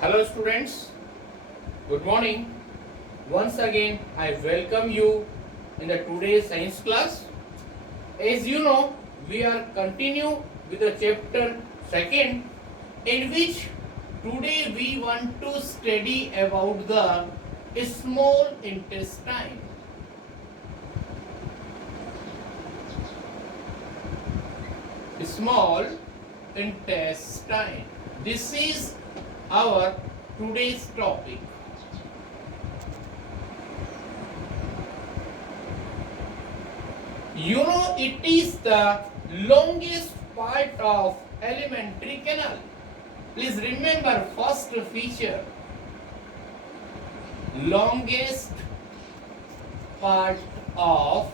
Hello students, good morning. Once again I welcome you in the today's science class. As you know, we are continue with the chapter second, in which today we want to study about the small intestine. Small intestine. This is our today's topic. You know, it is the longest part of alimentary canal. Please remember first feature. Longest part of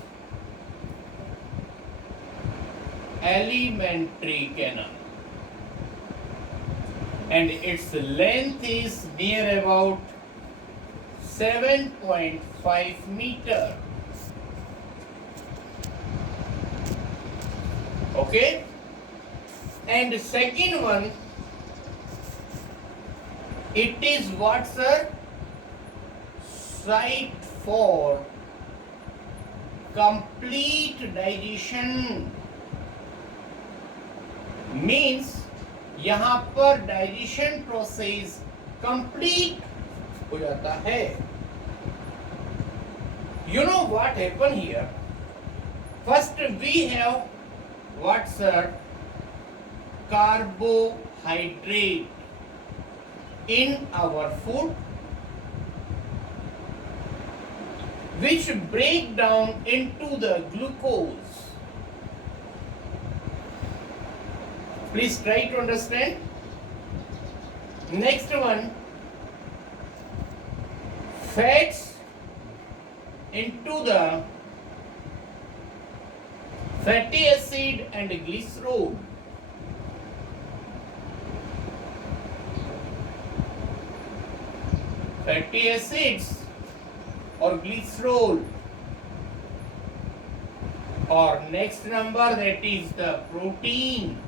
alimentary canal. And its length is near about 7.5 meter. Okay, and the second one, it is what, sir? Site for complete digestion. Means यहाँ पर digestion process complete हो जाता है. You know what happened here? First we have what, sir? Carbohydrate in our food, which break down into the glucose. Please try to understand. Next one, fats into the fatty acid and glycerol. Fatty acids or glycerol. Or next number, that is the protein.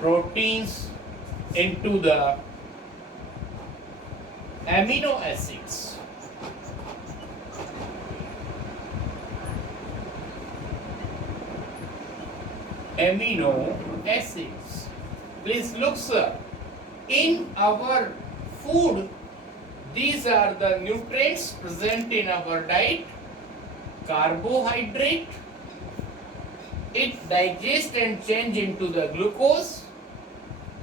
Proteins into the amino acids. Amino acids. Please look, sir. In our food, these are the nutrients present in our diet. Carbohydrate, it digests and change into the glucose.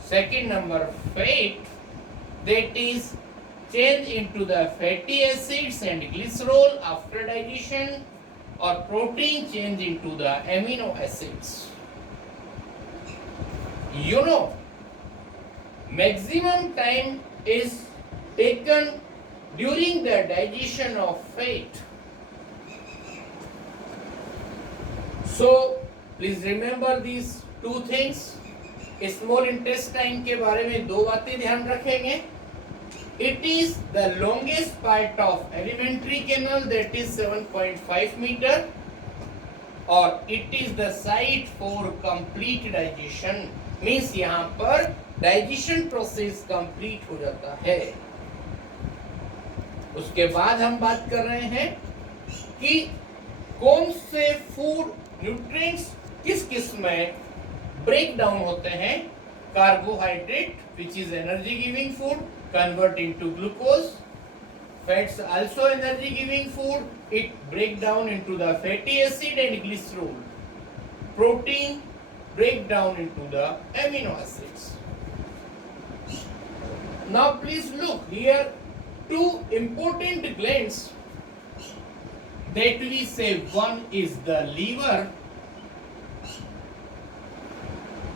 Second number, fat, that is change into the fatty acids and glycerol after digestion, or protein change into the amino acids. You know, maximum time is taken during the digestion of fat. So please remember these two things. Small intestine के बारे में दो बातें ध्यान रखेंगे. It is the longest part of alimentary canal, that is 7.5 metre, और it is the site for complete digestion. Means यहाँ पर डाइजेशन प्रोसेस कंप्लीट हो जाता है. उसके बाद हम बात कर रहे हैं कि कौन से फूड न्यूट्रिएंट्स किस किस में ब्रेक डाउन होते हैं. Carbohydrate, which is energy giving food, convert into glucose. Fats also energy giving food, it break down into the fatty acid and glycerol. Protein break down into the amino acids. Now please look here, two important glands that we say, one is the liver,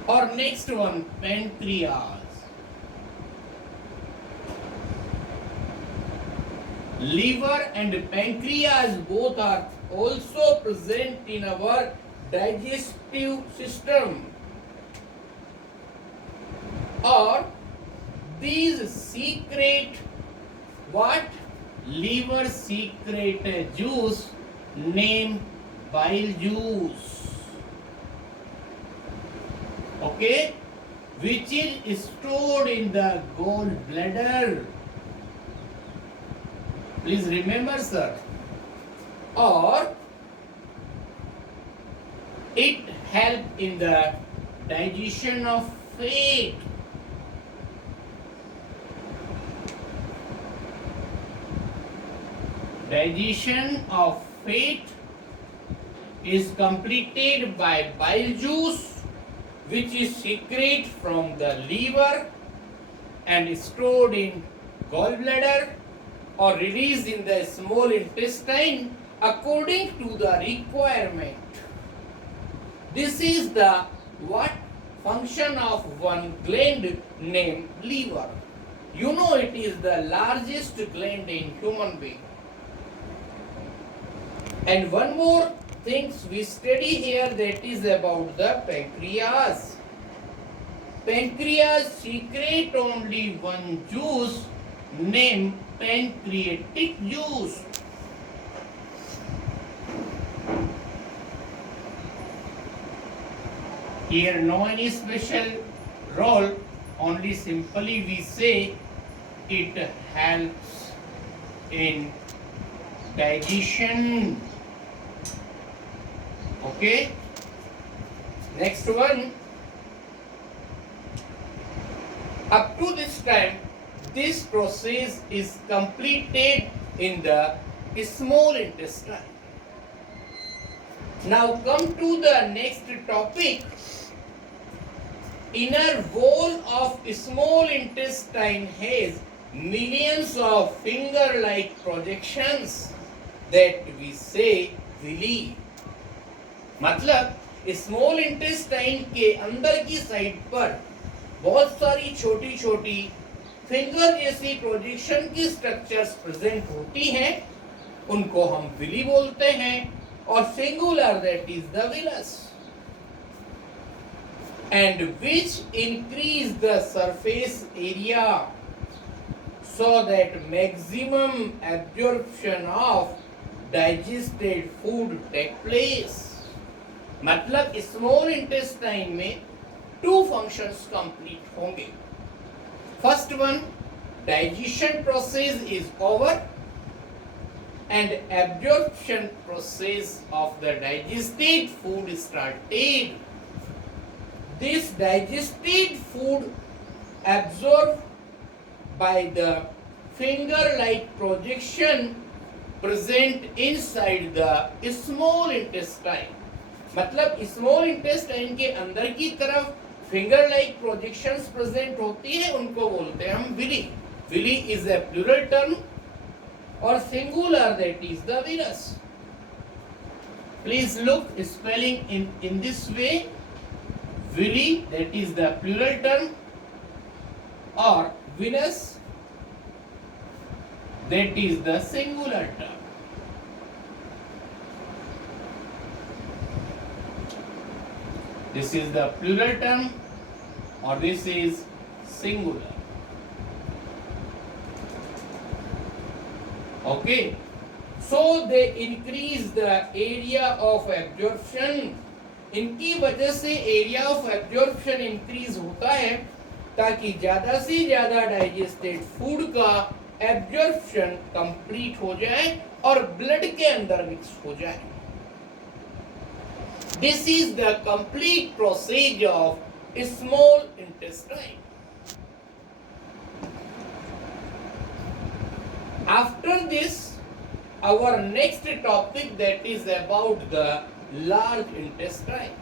or next one pancreas. Liver and pancreas both are also present in our digestive system, or these secrete what? Liver secrete juice named bile juice. Okay, which is stored in the gallbladder. Please remember, sir. Or it helps in the digestion of fat. Digestion of fat is completed by bile juice, which is secreted from the liver and stored in gallbladder or released in the small intestine according to the requirement. This is the what function of one gland named liver. You know it is the largest gland in human being. And one more things we study here, that is about the pancreas. Pancreas secrete only one juice named pancreatic juice. Here no any special role, only simply we say it helps in digestion. Okay, next one. Up to this time, this process is completed in the small intestine. Now come to the next topic. Inner wall of small intestine has millions of finger-like projections that we say villi. मतलब small intestine के अंदर की side पर बहुत सारी छोटी छोटी finger जैसी प्रोजेक्शन की स्ट्रक्चर्स प्रेजेंट होती हैं, उनको हम विली बोलते हैं, और singular that is the villus, and which increase the surface area so that maximum absorption of digested food take place. मतलब स्मॉल इंटेस्टाइन में टू फंक्शंस कंप्लीट होंगे. First one, digestion process is over and absorption process of the digested food started. This digested food absorbed by the finger-like projection present inside the small intestine. मतलब small intestine के अंदर की तरफ finger like projections present होती है, उनको बोलते हैं हम villi. Villi is a plural term और singular that is the villus. Please look spelling in this way. Villi, that is the plural term, or venous, that is the singular term. This is the plural term or this is singular. Okay, so they increase the area of absorption. इनकी वजह से area of absorption increase होता है ताकि ज्यादा से ज्यादा digested food का एब्जॉर्प्शन कंप्लीट हो जाए और ब्लड के अंदर मिक्स हो जाए. This is the complete process of small intestine. After this, our next topic, that is about the large intestine.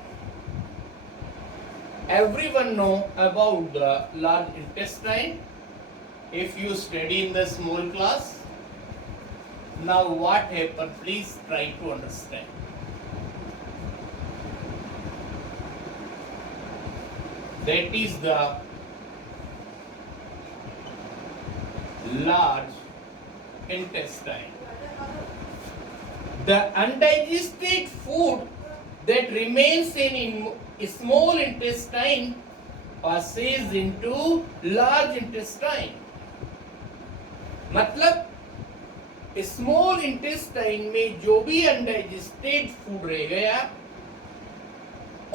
Everyone know about the large intestine if you study in the small class. Now what happened? Please try to understand. That is the large intestine. The undigested food that remains in small intestine passes into large intestine. मतलब small intestine में जो भी undigested food रह गया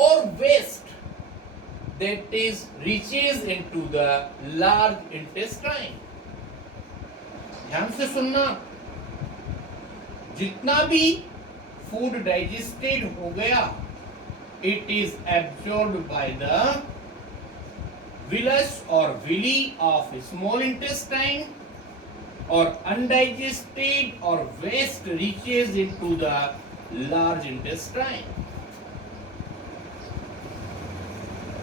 और waste that is reaches into the large intestine. ध्यान से सुनना, जितना भी फूड डाइजेस्टेड हो गया, it is absorbed by the villus or villi of small intestine, or undigested or waste reaches into the large intestine.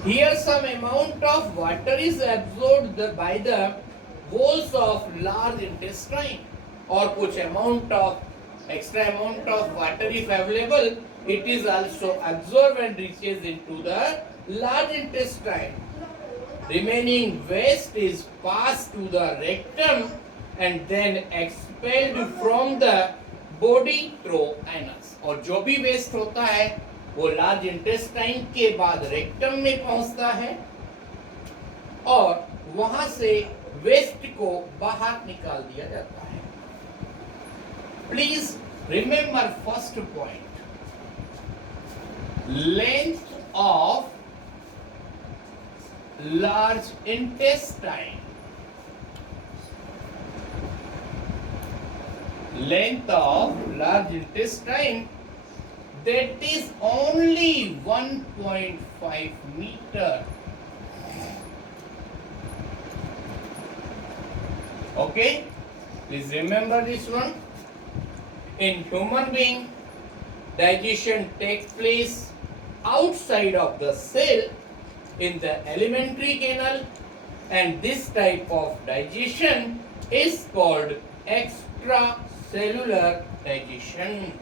Here some amount of water is absorbed by the walls of large intestine, or कुछ amount of extra amount of water if available, it is also absorbed and reaches into the large intestine. Remaining waste is passed to the rectum and then expelled from the body through anus. और जो भी waste होता है वो large intestine के बाद rectum में पहुंचता है और वहां से वेस्ट को बाहर निकाल दिया जाता है. Please remember first point, length of large intestine. Length of large intestine, that is only 1.5 meter. Okay, please remember this one. In human being, digestion takes place outside of the cell in the alimentary canal, and this type of digestion is called extracellular digestion.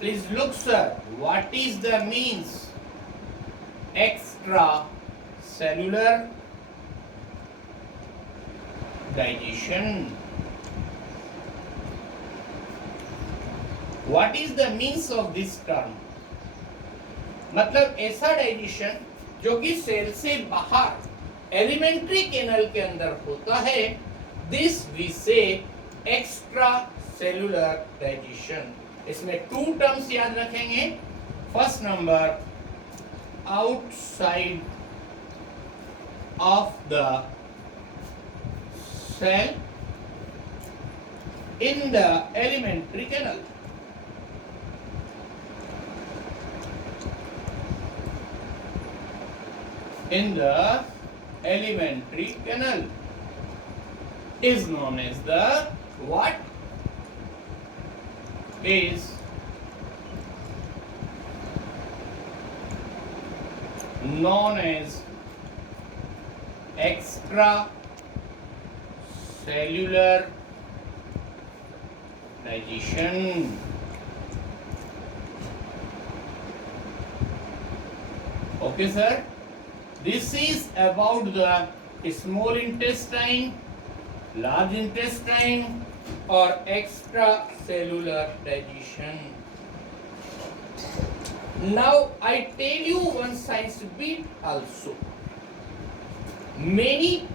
Please look, sir, what is the means extracellular digestion? What is the means of this term? मतलब ऐसा digestion जो कि cell से बाहर alimentary canal के अंदर होता है, this we say extracellular digestion. इसमें टू टर्म्स याद रखेंगे. First number, outside of the cell in the alimentary canal. In the alimentary canal is known as the what? Is known as extracellular digestion. Okay, sir. This is about the small intestine, large intestine, or extracellular digestion. Now I tell you one science bit also. Many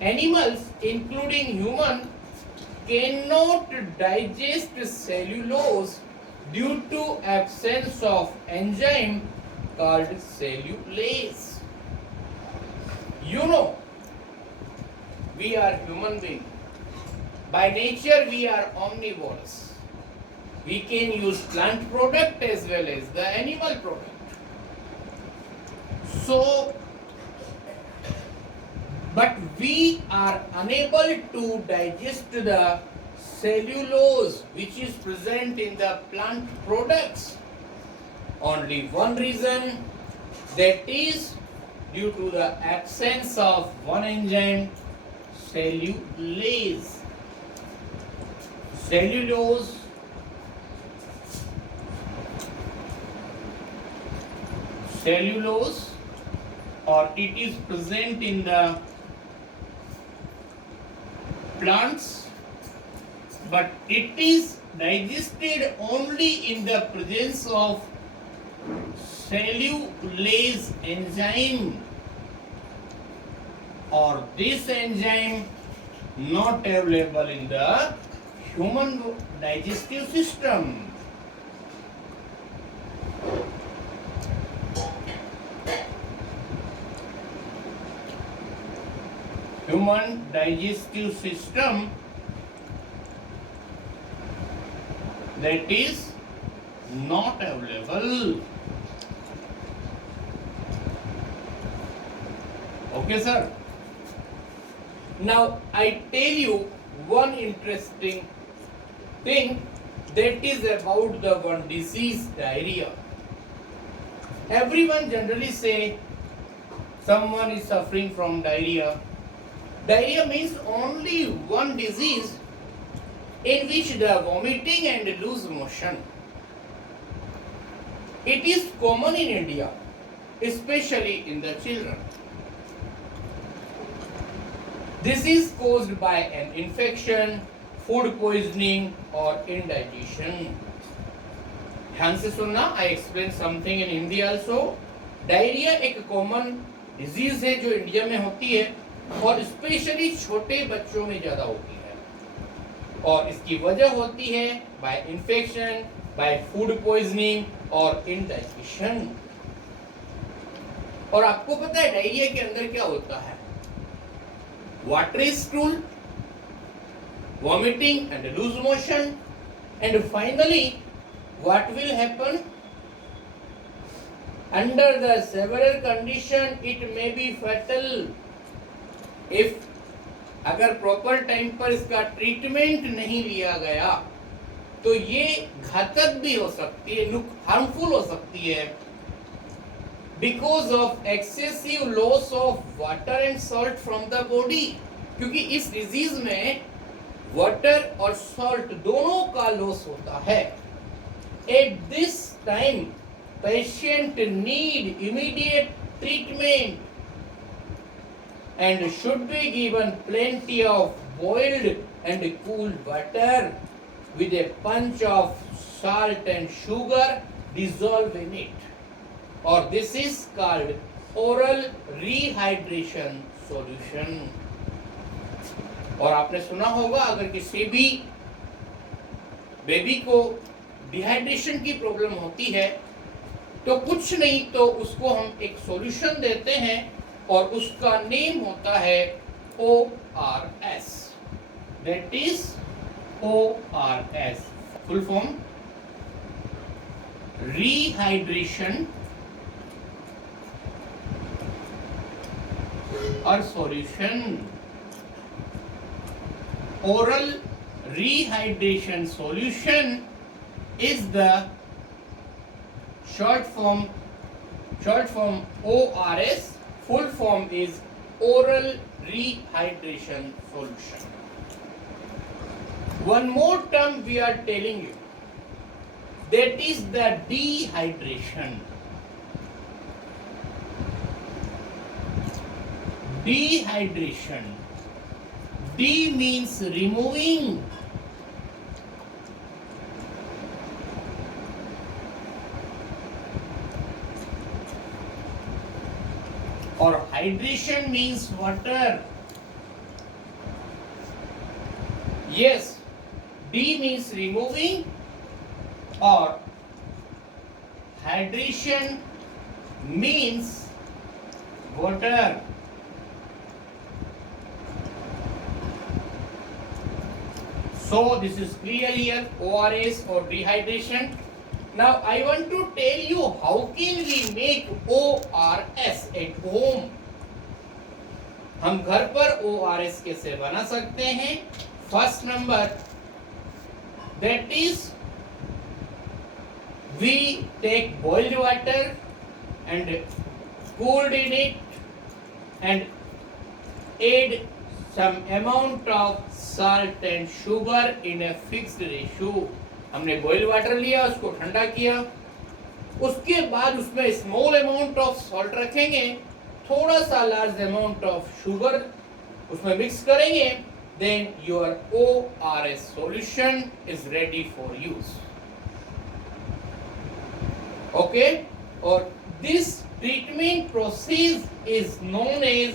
animals, including human, cannot digest cellulose due to absence of enzyme called cellulase. You know, we are human beings. By nature, we are omnivorous. We can use plant product as well as the animal product. So, but we are unable to digest the cellulose which is present in the plant products. Only one reason, that is due to the absence of one enzyme, cellulase. Cellulose or it is present in the plants, but it is digested only in the presence of cellulase enzyme, or this enzyme not available in the human digestive system. human digestive system that is not available. Okay, sir. Now I tell you one interesting thing, that is about the one disease, diarrhea. Everyone generally say someone is suffering from diarrhea. Diarrhea means only one disease in which the vomiting and loose motion. It is common in India, especially in the children. This is caused by an infection, food poisoning or indigestion. ध्यान से सुनना, I explain something in Hindi also. Diarrhoea एक common disease है जो India में होती है और स्पेशली छोटे बच्चों में ज्यादा होती है, और इसकी वजह होती है by infection, by food poisoning और इंडाइजेशन. और आपको पता है डायरिया के अंदर क्या होता है? Watery stool, vomiting and loose motion, and finally what will happen? Under the several condition it may be fatal if अगर प्रॉपर टाइम पर इसका ट्रीटमेंट नहीं लिया गया तो ये घातक भी हो सकती है, हार्मफुल हो सकती है, because of excessive loss of water and salt from the body. क्योंकि इस डिजीज में वाटर और सॉल्ट दोनों का लॉस होता है. At this time patient need immediate treatment and should be given plenty of boiled and cool water with a punch of salt and sugar dissolved in it, or this is called oral rehydration solution. और आपने सुना होगा अगर किसी भी baby को dehydration की problem होती है तो कुछ नहीं तो उसको हम एक सॉल्यूशन देते हैं और उसका नेम होता है ORS. That is ORS. Full form rehydration or solution. Oral rehydration solution is the short form ORS. Full form is oral rehydration solution. One more term we are telling you, that is the dehydration. Dehydration. D means removing. Or hydration means water. Yes, D means removing or hydration means water. So this is clear here, ORS or dehydration. Now I want to tell you how can we make ORS at home. हम घर पर ORS कैसे बना सकते हैं? First number, that is we take boiled water and cooled in it and add some amount of salt and sugar in a fixed ratio. हमने boiled water लिया, उसको ठंडा किया, उसके बाद उसमें स्मॉल अमाउंट ऑफ सॉल्ट रखेंगे, थोड़ा सा लार्ज अमाउंट ऑफ शुगर उसमें मिक्स करेंगे, then your ORS solution is ready for use. Okay, और this treatment process is known as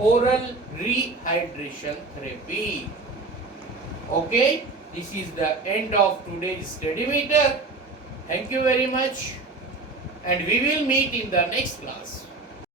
oral rehydration therapy. Okay, this is the end of today's study meter. Thank you very much, and we will meet in the next class.